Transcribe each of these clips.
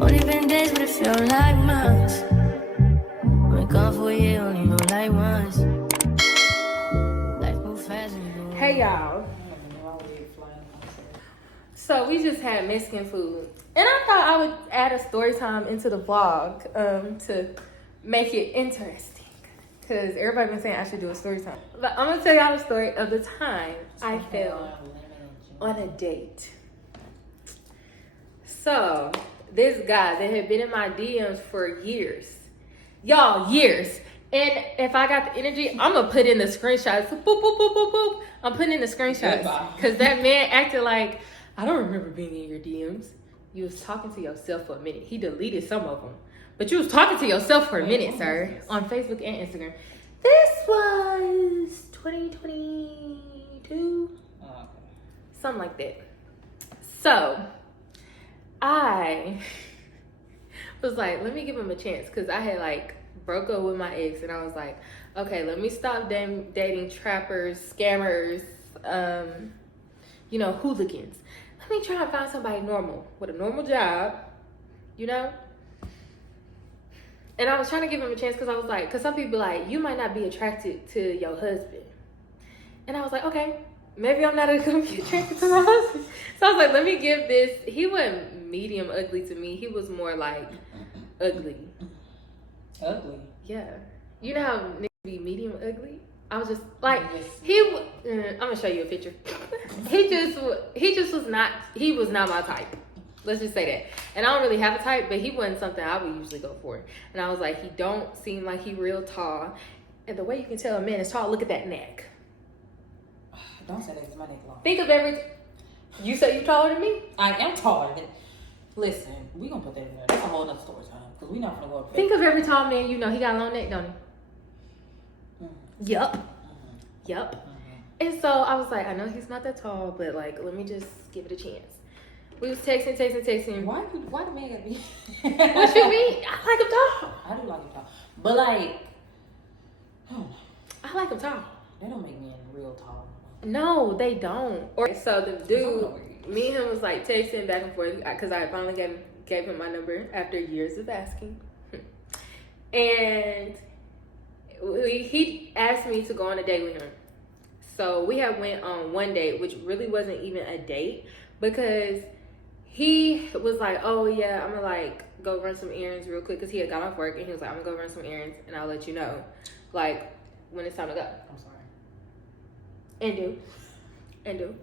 Only been days, but it feel like months. When it gone for a year, only know like once. Life move fast and you Hey y'all. So we just had Mexican food. And I thought I would add a story time into the vlog to make it interesting. Because everybody been saying I should do a story time. But I'm going to tell y'all the story of the time I fell on a date. So this guy that had been in my DMs for years. Y'all, years. And if I got the energy, I'm going to put in the screenshots. Boop, boop, boop, boop, boop. I'm putting in the screenshots. Because that man acted like, I don't remember being in your DMs. You was talking to yourself for a minute. He deleted some of them. But you was talking to yourself for a minute, sir. On Facebook and Instagram. This was 2022. Something like that. So, I was like, let me give him a chance. Because I had like broke up with my ex. And I was like, okay, let me stop dating trappers, scammers, hooligans. Let me try and find somebody normal with a normal job, And I was trying to give him a chance because I was like, because some people like, you might not be attracted to your husband. And I was like, okay, maybe I'm not going to be attracted to my husband. So I was like, let me give this. He wasn't medium ugly to me. He was more like ugly. Ugly? Yeah. You know how niggas be medium ugly? I was just like, I'm going to show you a picture. he was not my type. Let's just say that. And I don't really have a type, but he wasn't something I would usually go for. And I was like, he don't seem like he real tall. And the way you can tell a man is tall, look at that neck. Don't say that, it's my neck long. Think of you say you taller than me? I am taller than, listen, we gonna put that in there. That's a whole nother story time. Because we not gonna go up. Think of every tall man you know. He got a long neck, don't he? Yup. And so I was like, I know he's not that tall, but like, let me just give it a chance. We was texting. Why the man gotta be? What you mean? I like him tall. I do like him tall. But like, I like him tall. They don't make men real tall. No, they don't. So the dude, me and him was like texting back and forth because I finally gave him my number after years of asking. And he asked me to go on a date with him. So we had went on one date, which really wasn't even a date because he was like, oh yeah, I'm gonna like go run some errands real quick because he had got off work and he was like, I'm gonna go run some errands and I'll let you know like when it's time to go. I'm sorry. And do.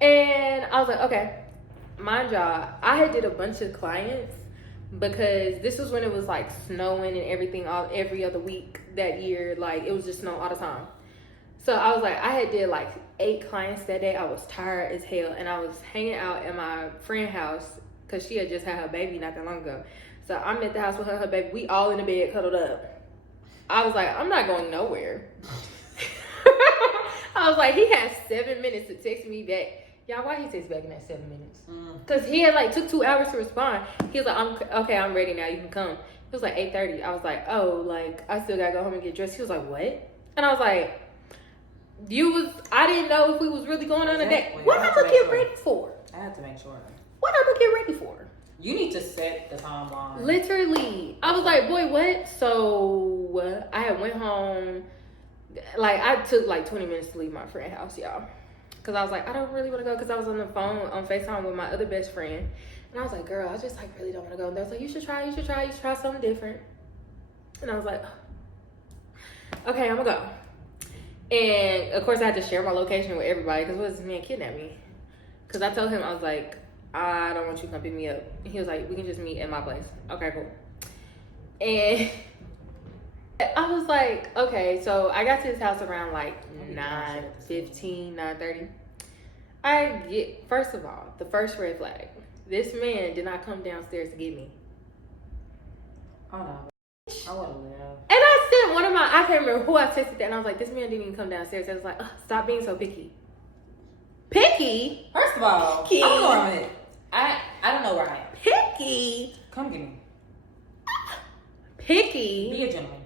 And I was like, okay, mind y'all, I had did a bunch of clients because this was when it was like snowing and everything every other week that year. Like it was just snow all the time. So I was like, I had did like 8 clients that day. I was tired as hell. And I was hanging out at my friend's house because she had just had her baby not that long ago. So I'm at the house with her baby. We all in the bed cuddled up. I was like, I'm not going nowhere. I was like, he has 7 minutes to text me back. Y'all, why he text back in that 7 minutes? Because he had like took 2 hours to respond. He was like, I'm ready now. You can come. It was like 8:30. I was like, oh, like I still gotta go home and get dressed. He was like, what? And I was like, I didn't know if we was really going on a date. What am I looking ready for? I have to make sure. What am I looking ready for? You need to set the timeline. Literally. I was like, boy, what? So I had went home. Like I took like 20 minutes to leave my friend's house, y'all. Because I was like, I don't really want to go because I was on the phone on FaceTime with my other best friend. And I was like, girl, I just like really don't want to go. And they was like, you should try something different. And I was like, okay, I'm going to go. And of course I had to share my location with everybody because what if this man kidnapped me? Because I told him, I was like, I don't want you to come pick me up. And he was like, we can just meet at my place. Okay, cool. And I was like, okay, so I got to his house around like 9:15, 9:30. First of all, the first red flag. This man did not come downstairs to get me. Oh no. I would have left. And I sent I can't remember who I texted that, and I was like, this man didn't even come downstairs. I was like, stop being so picky. Picky? First of all, Picky. I'm going with it. I don't know where I am. Picky? Come get me. Picky? Be a gentleman.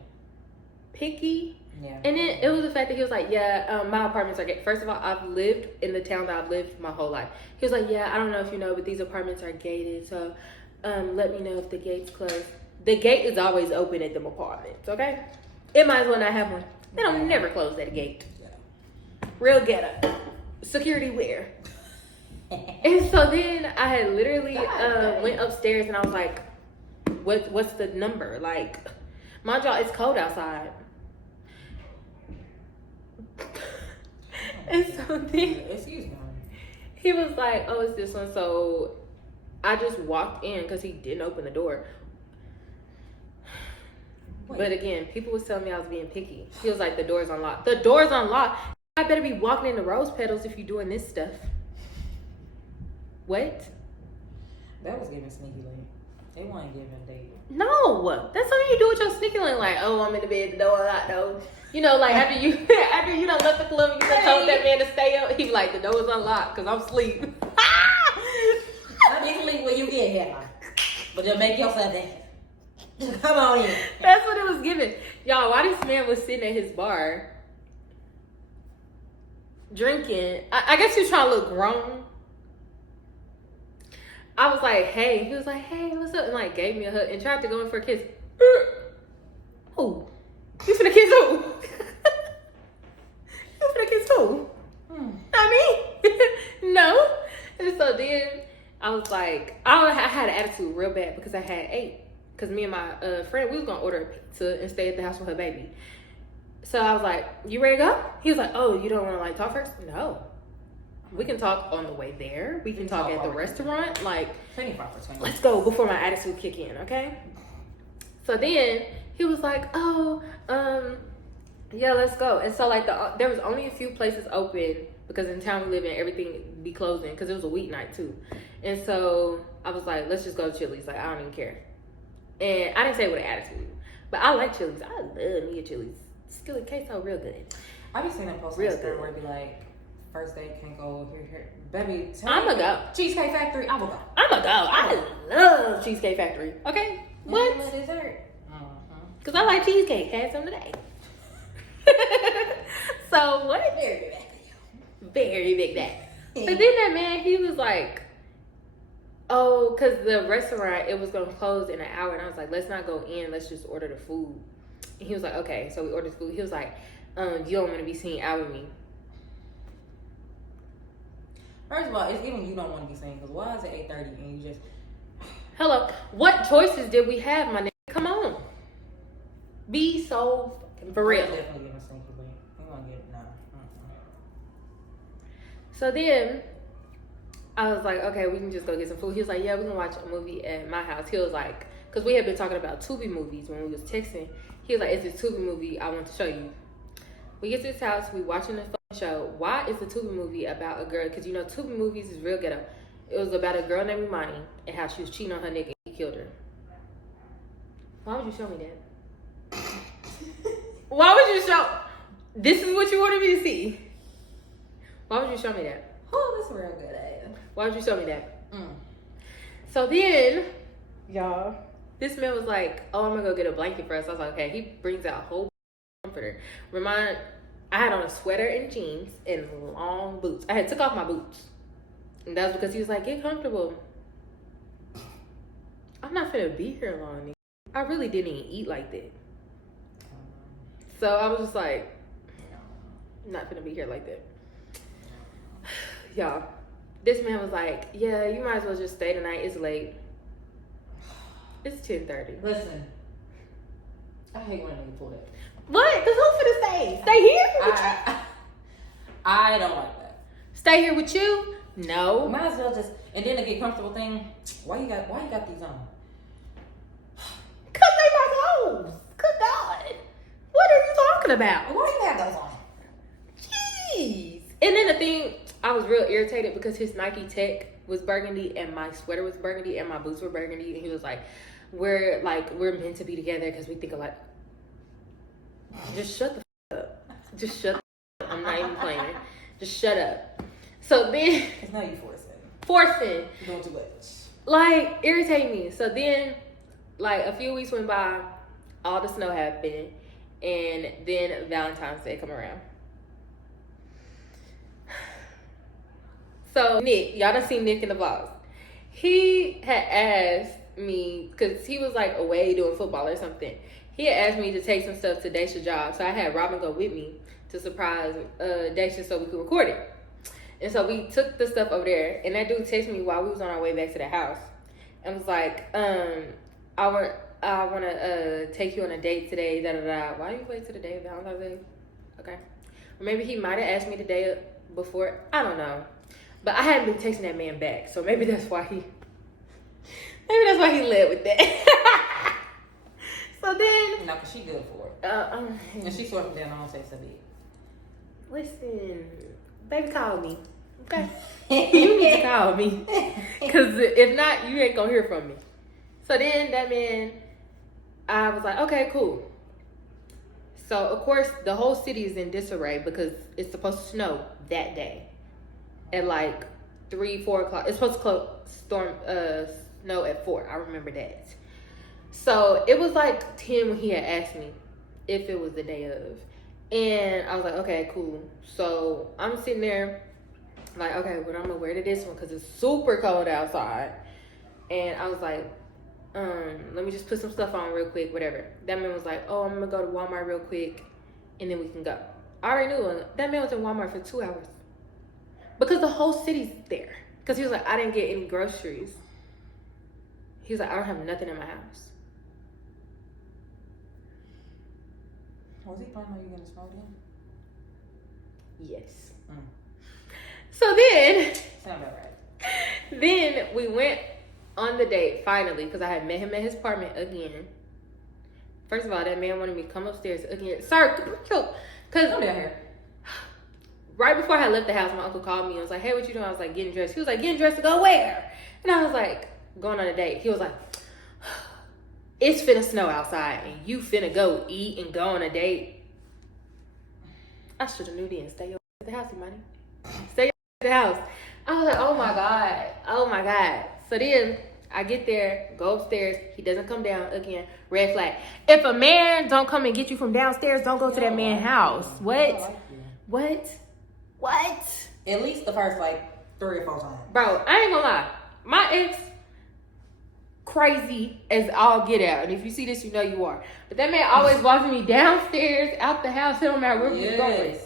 Picky? Yeah. And then it was the fact that he was like, yeah, my apartments are gated. First of all, I've lived in the town that I've lived my whole life. He was like, yeah, I don't know if you know, but these apartments are gated. So Let me know if the gate's closed. The gate is always open at them apartments, okay? It might as well not have one. They don't never close that gate. Yeah. Real ghetto. Security wear. And so then I had literally went upstairs and I was like, what's the number? Like, mind y'all, it's cold outside. And so then Excuse me. he was like, oh, it's this one. So I just walked in because he didn't open the door. Wait. But again, people was telling me I was being picky. He was like, the door's unlocked. The door's unlocked. I better be walking in the rose petals if you're doing this stuff. What? That was giving sneaky link. They weren't giving a date. No, that's something you do with your sneaky link. Like, oh, I'm in the bed, the door locked though. You know, like after you done left the club, you done told that man to stay up. He be like, the door's unlocked because I'm asleep. I be sleep when you get here, but just make yourself there. Come on in. That's what it was giving. Y'all, while this man was sitting at his bar drinking, I guess he was trying to look grown. I was like, hey. He was like, hey, what's up? And like gave me a hug and tried to go in for a kiss. Who? You finna kiss who? You finna kiss who? Not me. No. And so then I was like, I had an attitude real bad because I had ate. Because me and my friend, we was going to order a pizza and stay at the house with her baby. So I was like, you ready to go? He was like, oh, you don't want to like talk first? No. We can talk on the way there. We can talk at the restaurant. Like, 25 for 20. let's go before my attitude kick in, okay? So then he was like, oh, yeah, let's go. And so like there was only a few places open because in the town we live in, everything be closing because it was a weeknight too. And so I was like, let's just go to Chili's. Like, I don't even care. And I didn't say it with an attitude, but I like Chili's. I love me a Chili's. Skillet queso real good. I be seeing them posts on Real Instagram good. where it be like, first date can't go here. Baby, tell I'ma me. go. Cheesecake Factory, I will go. I'ma go. I love Cheesecake Factory. Okay? What? And then dessert. Because I like cheesecake. Had some today. So what? Very good back to you. Very big that. But then that man, he was like, oh, because the restaurant, it was going to close in an hour. And I was like, let's not go in. Let's just order the food. And he was like, okay. So we ordered food. He was like, you don't want to be seen out with me. First of all, it's giving you don't want to be seen because why is it 8:30 and you just Hello. What choices did we have, my nigga? Come on. Be so fucking for real. I'm definitely giving sneaky link. We gonna get no. So then I was like, okay, we can just go get some food. He was like, yeah, we can watch a movie at my house. He was like, because we had been talking about Tubi movies when we was texting. He was like, it's this Tubi movie I want to show you. We get to his house, we watching the fucking show. Why is the Tubi movie about a girl? Because you know, Tubi movies is real ghetto. It was about a girl named Imani and how she was cheating on her nigga and he killed her. Why would you show me that? Why would you show? This is what you wanted me to see. Why would you show me that? Oh, that's real good ass. Why would you show me that? So then, y'all, this man was like, oh, I'm gonna go get a blanket for us. I was like, okay. He brings out a whole comforter. I had on a sweater and jeans and long boots. I had took off my boots. And that was because he was like, get comfortable. I'm not finna be here long, nigga. I really didn't even eat like that. So I was just like, not finna be here like that. Y'all, this man was like, yeah, you might as well just stay tonight. It's late. It's 10:30. Listen, I hate when a nigga pull that. What? Cause who finna stay? Stay here? I don't like that. Stay here with you? No. Might as well just and then to get comfortable thing. Why you got these on? Cause they my clothes. Good God. What are you talking about? Why you have those on? Jeez. And then the thing, I was real irritated because his Nike Tech was burgundy and my sweater was burgundy and my boots were burgundy. And he was like, we're meant to be together because we think alike. Just shut the f up. Just shut the f up. I'm not even playing. Just shut up. So then. It's not you forcing. Forcing. You're doing too much. Like, irritating me. So then, like, a few weeks went by. All the snow happened. And then Valentine's Day come around. So Nick, y'all done seen Nick in the vlogs. He had asked me, because he was like away doing football or something. He had asked me to take some stuff to Daisha's job. So I had Robin go with me to surprise Daisha so we could record it. And so we took the stuff over there. And that dude texted me while we was on our way back to the house. And was like, I want to take you on a date today. Da da da. Why you wait till the day of Valentine's Day? Okay. Or maybe he might have asked me the day before. I don't know. But I hadn't been texting that man back. So maybe that's why he led with that. So then... No, because she good for it. And she sort of down, I don't say so big. Listen, baby, call me. Okay? You need to call me. Because if not, you ain't going to hear from me. So then that man, I was like, okay, cool. So, of course, the whole city is in disarray because it's supposed to snow that day. At like 3, 4 o'clock. It's supposed to snow at 4. I remember that. So it was like 10 when he had asked me if it was the day of. And I was like, okay, cool. So I'm sitting there like, okay, but I'm gonna wear to this one because it's super cold outside. And I was like, let me just put some stuff on real quick, whatever. That man was like, oh, I'm gonna go to Walmart real quick and then we can go. I already knew that man was in Walmart for 2 hours. Because the whole city's there. Because he was like, I didn't get any groceries. He was like, I don't have nothing in my house. Was he planning on you getting smoke in? Yes. So then... Sound about right. Then we went on the date, finally, because I had met him at his apartment again. First of all, that man wanted me to come upstairs again. Sir, because... Come down here. Right before I left the house, my uncle called me and was like, hey, what you doing? I was like, getting dressed. He was like, getting dressed to go where? And I was like, going on a date. He was like, it's finna snow outside and you finna go eat and go on a date. I should have knew then. Stay at the house, Imani. Stay at the house. I was like, oh my God. Oh my God. So then I get there, go upstairs. He doesn't come down again. Red flag. If a man don't come and get you from downstairs, don't go to that man's house. What? What? At least the first like 3 or 4 times. Bro, I ain't gonna lie. My ex, crazy as all get out. And if you see this, you know you are. But that man always walking me downstairs, out the house. It don't matter where we're going.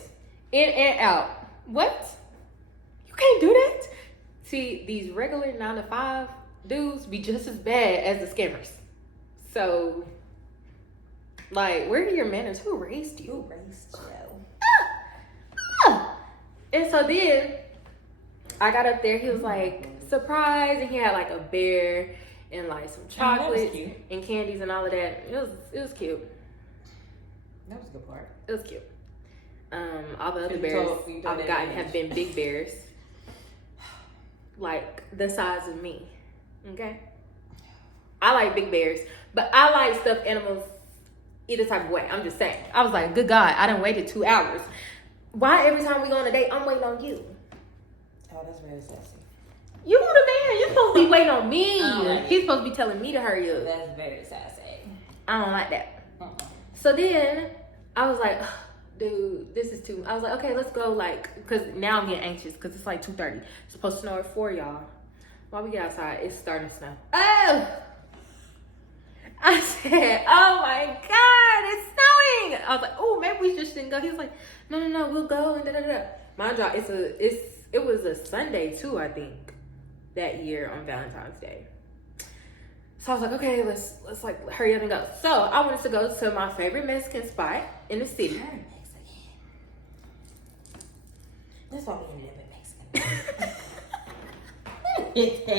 In and out. What? You can't do that? See, these regular 9 to 5 dudes be just as bad as the scammers. So, like, where are your manners? Who raised you? Who raised you? And so then I got up there. He was like, surprise. And he had like a bear and like some chocolates and candies and all of that. It was cute. That was a good part. It was cute. All the other bears I've gotten have been big bears. Like the size of me. Okay? I like big bears. But I like stuffed animals either type of way. I'm just saying. I was like, good God, I done waited 2 hours. Why every time we go on a date, I'm waiting on you? Oh, that's very sassy. You the man. You're supposed to be waiting on me. Like He's supposed to be telling me to hurry up. That's very sassy. I don't like that. So then I was like, dude, this is too... I was like, okay, let's go, like... Because now I'm getting anxious because it's like 2:30. It's supposed to snow at 4, y'all. While we get outside, it's starting to snow. Oh! I said, oh my God, it's snowing. I was like, oh, maybe we just shouldn't go. He was like, no, we'll go and da-da-da. Mind y'all, it was a Sunday too, I think, that year on Valentine's Day. So I was like, okay, let's like hurry up and go. So I wanted to go to my favorite Mexican spot in the city. Mexican. That's why we ended up in Mexican.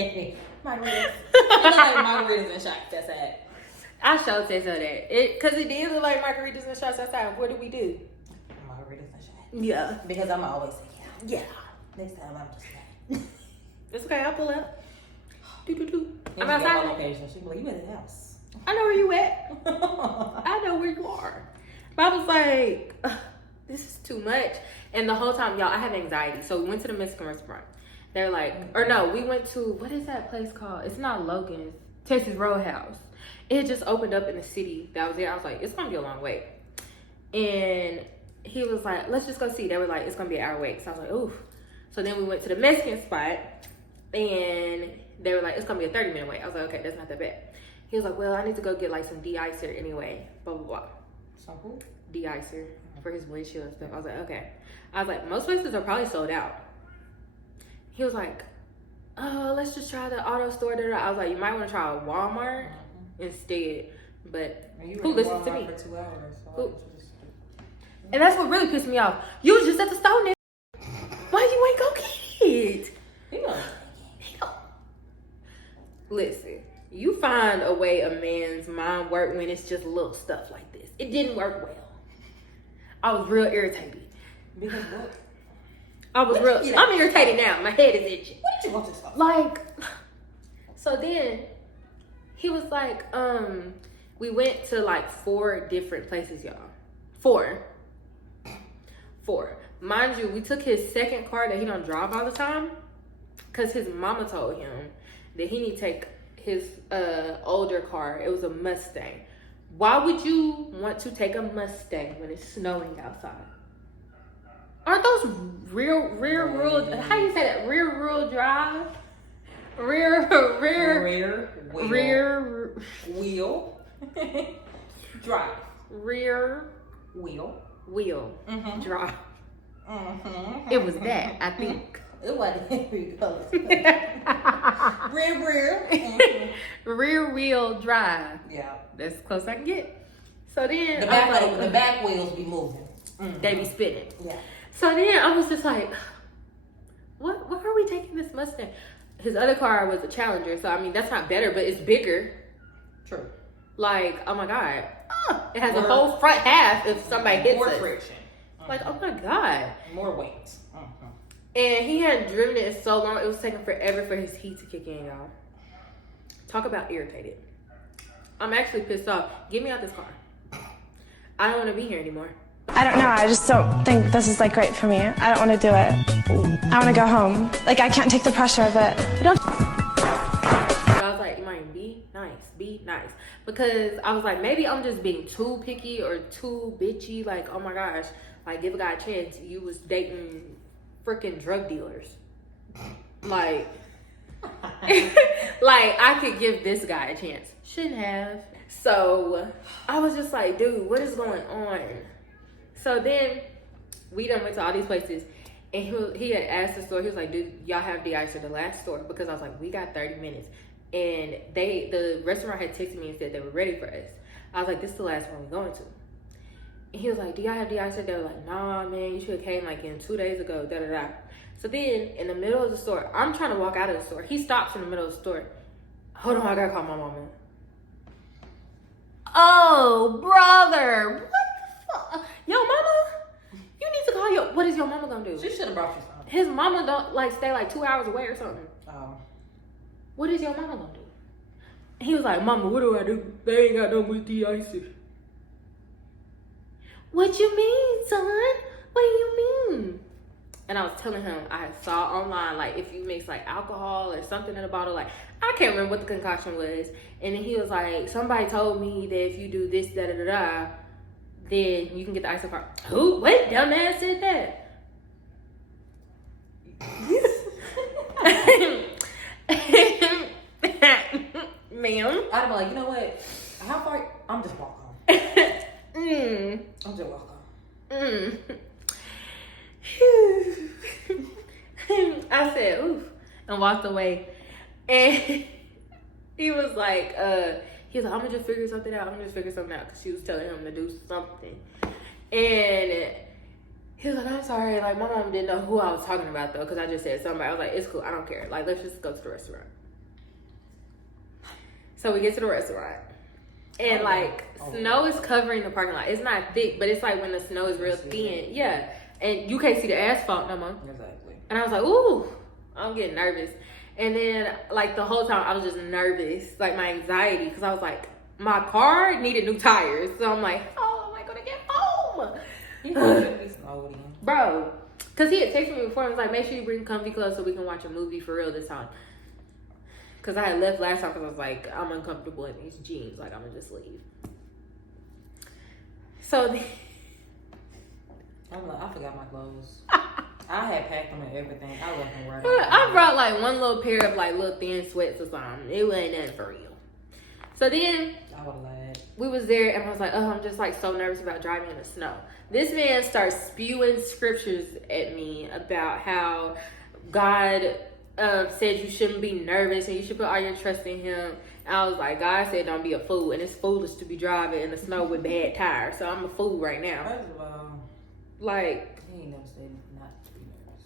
Margaritas. It's like margaritas and shots. That's it. I showed Tessa that. Because it did look like margaritas and shots outside. What did we do? Margaritas and shots. Yeah. Because I'm always say yeah. Yeah. Next time I'm just saying. It's okay. I'll pull up. Do. I'm On outside. location. She be like, you at the house. I know where you at. I know where you are. But I was like, this is too much. And the whole time, y'all, I have anxiety. So we went to the Mexican restaurant. They're like, or no, we went to, what is that place called? It's not Logan's. Texas Roadhouse. It just opened up in the city that I was there. I was like, it's going to be a long wait. And he was like, let's just go see. They were like, it's going to be an hour wait. So I was like, oof. So then we went to the Mexican spot. And they were like, it's gonna be a 30-minute wait. I was like, okay, that's not that bad. He was like, well, I need to go get like some de-icer anyway, blah, blah, blah. Some who? De-icer for his windshield and stuff. I was like, okay. I was like, most places are probably sold out. He was like, oh, let's just try the auto store. I was like, you might want to try a Walmart instead. But who listens to me? For 2 hours, so Who? And that's what really pissed me off. You was just at the store, nigga. Why you ain't go get it? He don't. Listen, you find a way a man's mind work when it's just little stuff like this. It didn't work well. I was real irritated. Because what? I'm irritated now. My head is itching. What did you want to stop? Like, so then he was like, we went to like 4 different places, y'all. 4. Mind you, we took his second car that he don't drive all the time because his mama told him that he need to take his older car. It was a Mustang. Why would you want to take a Mustang when it's snowing outside? Aren't those rear wheel? How you say that? Rear wheel drive. Rear wheel drive. Rear wheel drive. It was that, I think. It wasn't every color. rear. Rear wheel drive. Yeah. That's as close as I can get. So then The back wheels be moving. They be spinning. Yeah. So then I was just like, why are we taking this Mustang? His other car was a Challenger, so I mean that's not better, but it's bigger. True. Like, oh my God. It has a whole front half if somebody hits more us. friction. Like, oh my God. More weight. And he hadn't driven it in so long, it was taking forever for his heat to kick in, y'all. Talk about irritated. I'm actually pissed off. Get me out this car. I don't want to be here anymore. I don't know. I just don't think this is like great for me. I don't want to do it. I want to go home. Like, I can't take the pressure of it. I was like, Imani, be nice. Because I was like, maybe I'm just being too picky or too bitchy. Like, oh my gosh, like give a guy a chance. You was dating freaking drug dealers. Like, like I could give this guy a chance. Shouldn't have. So I was just like, dude, what is going on? So then we done went to all these places, and he had asked the store. He was like, dude, y'all have de-icer the last store? Because I was like, we got 30 minutes. And the restaurant had texted me and said they were ready for us. I was like, this is the last one we're going to. And he was like, do y'all have de-icer? They were like, nah, man, you should have came like in 2 days ago, da-da-da. So then in the middle of the store, I'm trying to walk out of the store. He stops in the middle of the store. Hold on, I gotta call my mama. Oh, brother, what the fuck? Yo, mama, you need to call your, what is your mama gonna do? She should have brought you something. His mama don't like stay like 2 hours away or something. Oh. What is your mama gonna do? And he was like, mama, what do I do? They ain't got no with de-icer. What you mean, son? What do you mean? And I was telling him I saw online, like, if you mix like alcohol or something in a bottle, like, I can't remember what the concoction was. And then he was like, somebody told me that if you do this, da-da-da-da, then you can get the ice car. Who? What dumbass said that? Ma'am. I'd be like, you know what? How far? I'm just walk home. I'm just walk home. I said, oof, and walked away. And he was like, I'm gonna just figure something out. Because she was telling him to do something. And he was like, I'm sorry. Like, my mom didn't know who I was talking about, though, because I just said somebody. I was like, it's cool. I don't care. Like, let's just go to the restaurant. So we get to the restaurant. And, snow is covering the parking lot. It's not thick, but it's like when the snow is real thin. Yeah. And you can't see the asphalt no more. Exactly. And I was like, ooh, I'm getting nervous. And then, like, the whole time I was just nervous. Like, my anxiety. Because I was like, my car needed new tires. So I'm like, how am I going to get home? You know, be slow again. Bro. Because he had texted me before and was like, make sure you bring comfy clothes so we can watch a movie for real this time. Because I had left last time because I was like, I'm uncomfortable in these jeans. Like, I'm going to just leave. So, I forgot my clothes. I had packed them and everything. I left them right. I brought like one little pair of like little thin sweats or something. It wasn't nothing for real. So then I would have lied. we was there and I was like, oh, I'm just like so nervous about driving in the snow. This man starts spewing scriptures at me about how God said you shouldn't be nervous and you should put all your trust in him. And I was like, God said don't be a fool, and it's foolish to be driving in the snow with bad tires. So I'm a fool right now. First of all, like, he ain't never said not to be nervous.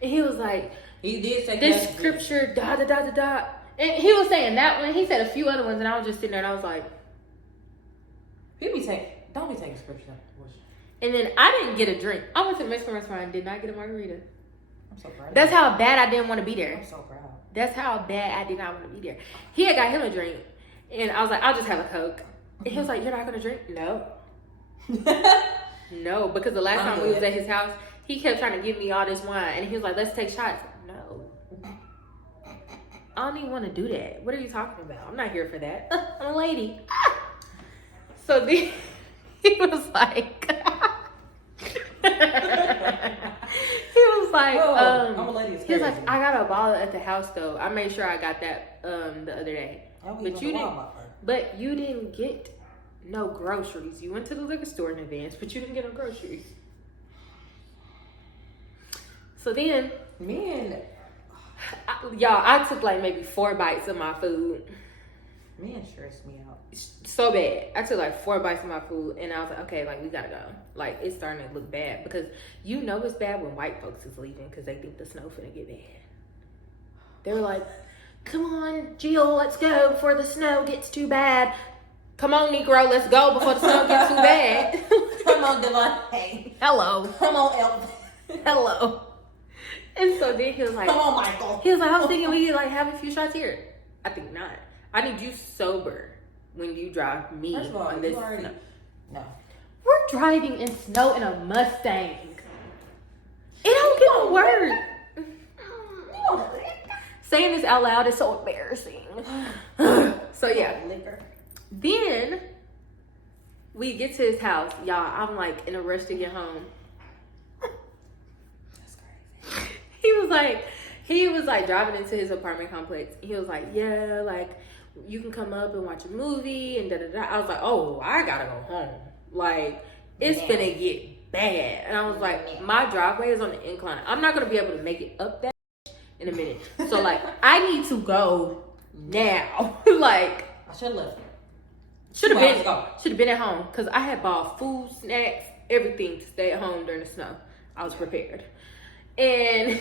And he was like, he did say this scripture, da da da da da. And he was saying that one. He said a few other ones, and I was just sitting there, and I was like, don't be taking scripture. And then I didn't get a drink. I went to the Mexican restaurant and did not get a margarita. I'm so proud. That's how bad I didn't want to be there. I'm so proud. That's how bad I did not want to be there. He had got him a drink, and I was like, I'll just have a Coke. And he was like, you're not gonna drink? No. No, because the last time we was at his house, he kept trying to give me all this wine, and he was like, let's take shots. No. I don't even want to do that. What are you talking about? I'm not here for that. I'm a lady. So then he was like, I'm a lady. He was like, I got a bottle at the house though. I made sure I got that the other day. But you didn't get no groceries. You went to the liquor store in advance, but you didn't get no groceries. So then, I took like maybe 4 bites of my food. Men stress me out so bad. I took like 4 bites of my food, and I was like, okay, like we gotta go. Like it's starting to look bad, because you know it's bad when white folks is leaving because they think the snow finna get bad. They were like, come on, Jill, let's go before the snow gets too bad. Come on, Negro, let's go before the snow gets too bad. Come on, Devontae. Hello. Come on, Elton. Hello. And so then he was like, come on, Michael. He was like, I was thinking we could like have a few shots here. I think not. I need you sober when you drive me First of all, on this snow. No. We're driving in snow in a Mustang. It don't get no word. Saying this out loud is so embarrassing. So yeah. Liquor. Then we get to his house. Y'all, I'm like in a rush to get home. That's crazy. He was like driving into his apartment complex. He was like, yeah, like you can come up and watch a movie and da da da. I was like, oh, I gotta go home. Like it's gonna get bad. And I was like, my driveway is on the incline. I'm not gonna be able to make it up that in a minute. So like I need to go now. Like I should have left. Should have been at home, because I had bought food, snacks, everything to stay at home during the snow. I was prepared. And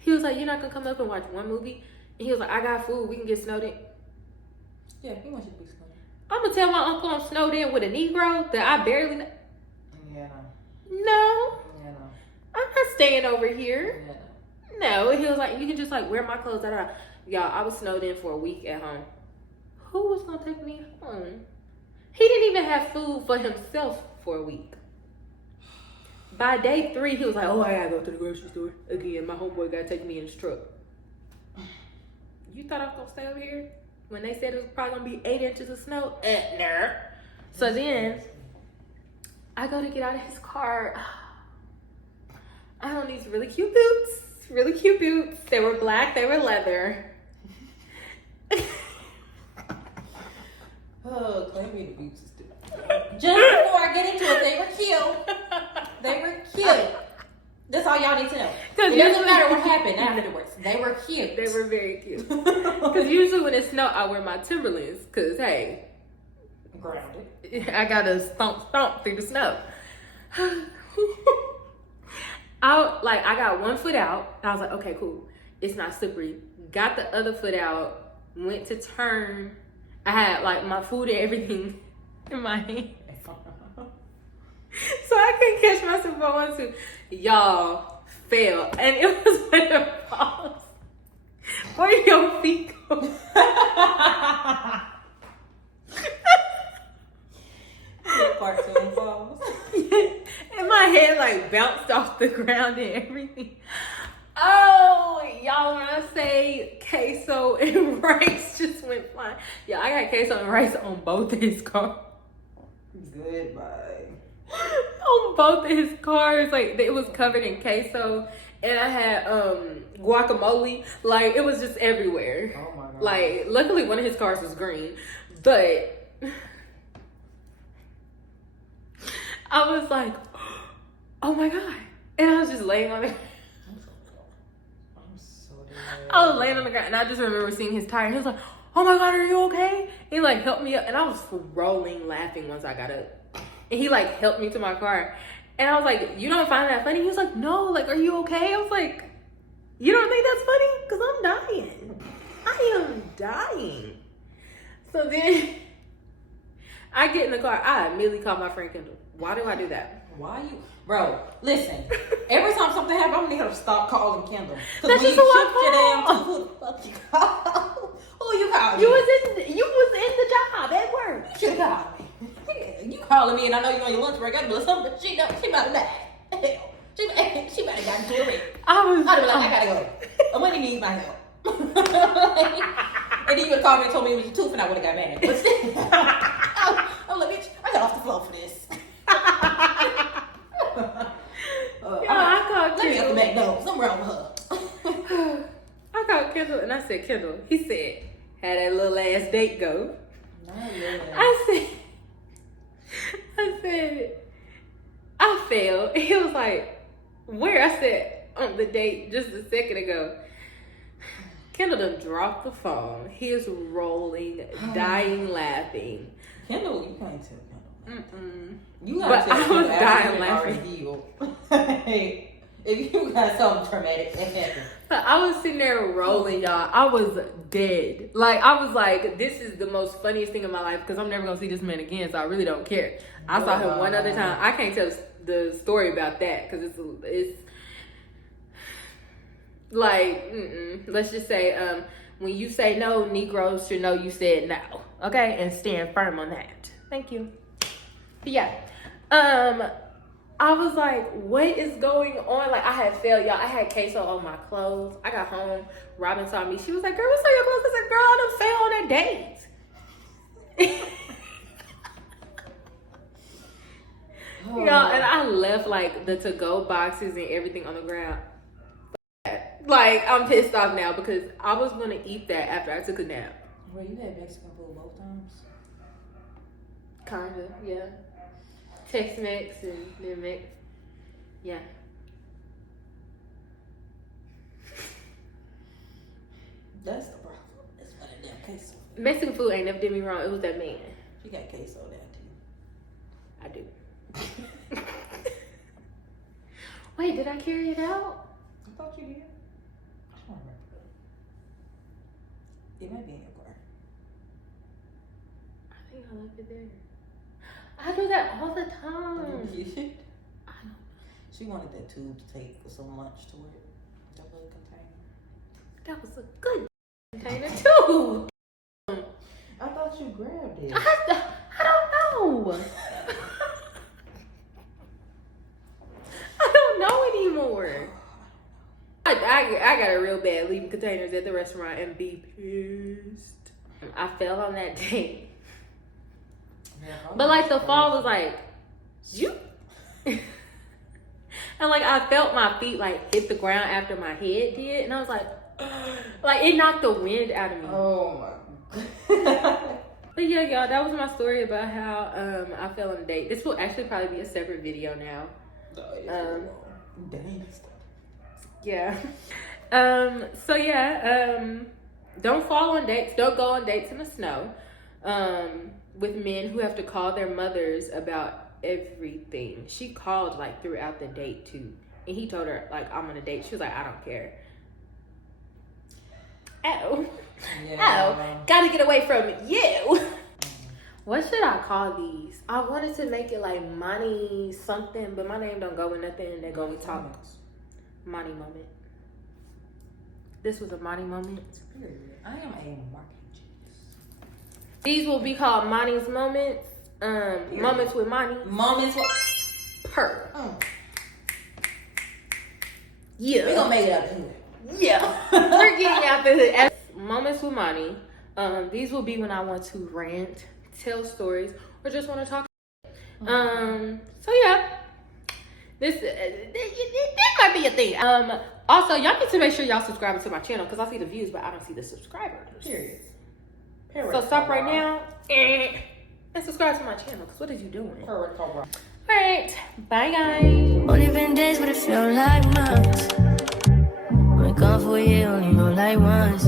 he was like, you're not gonna come up and watch one movie? And he was like, I got food, we can get snowed in. Yeah, he wants you to be snowed in. I'm gonna tell my uncle I'm snowed in with a Negro that I barely know. Yeah, No. Yeah, no. I'm not staying over here. Yeah, No. And he was like, you can just like wear my clothes. Da, da, da. Y'all, I was snowed in for a week at home. Who was gonna take me home? He didn't even have food for himself for a week. By day 3, he was like, oh, I gotta go to the grocery store again. My homeboy gotta take me in his truck. You thought I was gonna stay over here? When they said it was probably gonna be 8 inches of snow? No. So then, I go to get out of his car. I own these really cute boots. Really cute boots. They were black, they were leather. Oh, claim me the boots is stupid. Just before I get into it, they were cute. They were cute. That's all y'all need to know. It doesn't matter what happened afterwards. They were cute. They were very cute. Because usually when it snows, I wear my Timberlands. Because, hey, grounded. I gotta stomp through the snow. I got one foot out. And I was like, okay, cool. It's not slippery. Got the other foot out. Went to turn. I had like my food and everything in my hand. So I couldn't catch myself if I wanted to. Y'all fell. And it was like a pause. Where your feet go? Cartoon falls. And my head like bounced off the ground and everything. Oh, y'all, when I say queso and rice just went flying. Yeah, I got queso and rice on both of his cars. Goodbye. on both of his cars. Like, it was covered in queso, and I had guacamole. Like, it was just everywhere. Oh my God. Like, luckily one of his cars was green, but I was like, oh my God. And I was just laying on it. I was laying on the ground, and I just remember seeing his tire, and he was like, oh my God, are you okay? He like helped me up, and I was rolling laughing once I got up. And he like helped me to my car. And I was like, you don't find that funny? He was like, no, like, are you okay? I was like, you don't think that's funny? Because I'm dying. I am dying. So then I get in the car. I immediately call my friend Kendall. Why do I do that? Why you? Bro, listen. Every time something happens, I'm gonna need her to stop calling Kendall. That's Because when just you who shift your I damn, who the fuck you call? Who you calling? You was in the job at work. You should have called me. You calling me, and I know you're on your lunch break. I'd be like, something, but she about to die. Hell, she about to got into a wreck. I'd be like, I gotta go. Money needs my help. And then you would have called me and told me it was your tooth, and I would have got mad. But still, I'm like, bitch, I got off the floor for this. I called Let me Kendall. up the back door. Something wrong with her. I called Kendall, and I said, Kendall. He said, had that little ass date go. I said, I failed. And he was like, where? I said, on the date just a second ago. Kendall done dropped the phone. He is rolling, dying, laughing. Kendall, you can't tell Kendall. Mm-mm. You gotta But I was dying laughing. If you got something traumatic that happened. So I was sitting there rolling, y'all. I was dead. Like, I was like, this is the most funniest thing in my life because I'm never going to see this man again, so I really don't care. I saw him one other time. I can't tell the story about that because it's like, let's just say, when you say no, Negroes should know you said no. Okay? And stand firm on that. Thank you. But yeah. I was like, what is going on? Like, I had failed, y'all. I had queso on my clothes. I got home. Robin saw me. She was like, girl, what's on your clothes? I said, girl, I done failed on that date. Y'all, and I left, like, the to-go boxes and everything on the ground. Like, I'm pissed off now because I was going to eat that after I took a nap. Well, you had Mexican food both times? Kinda, yeah. Tex-Mex and then Mex. Yeah. That's the problem. That's why that damn queso. Mexican food ain't never did me wrong. It was that man. She got queso down too. I do. Wait, did I carry it out? I thought you did. I don't remember. It might be in your car. I think I left it there. I do that all the time. You did? I don't. She wanted that tube to take some lunch to it. That little container. That was a good container too. I thought you grabbed it. I don't know. I don't know anymore. I got it real bad leaving containers at the restaurant and be pissed. I fell on that date. But like the fall was like, zoop. And like I felt my feet like hit the ground after my head did, and I was like it knocked the wind out of me. Oh my God. But yeah, y'all, that was my story about how I fell on a date. This will actually probably be a separate video now. Dang. Yeah. So yeah, don't fall on dates. Don't go on dates in the snow. With men who have to call their mothers about everything. She called like throughout the date too. And he told her like, I'm on a date. She was like, I don't care. Oh. Yeah. Oh. Gotta get away from you. What should I call these? I wanted to make it like Imani something, but my name don't go with nothing. They go with talk. Imani moment. This was a Imani moment. I am a marketing genius. These will be called Imani's moments. Moments with Imani. Moments with Per. Yeah. We gonna make it up here. Yeah. We're getting out the hood. Moments with Imani. These will be when I want to rant, tell stories, or just want to talk. So yeah, This might be a thing. Also, y'all need to make sure y'all subscribe to my channel because I see the views, but I don't see the subscribers. Period. So stop right now and subscribe to my channel. Because what are you doing? All right. Bye, guys. Only been days, but it feel like months. Been gone for a year, only know like once.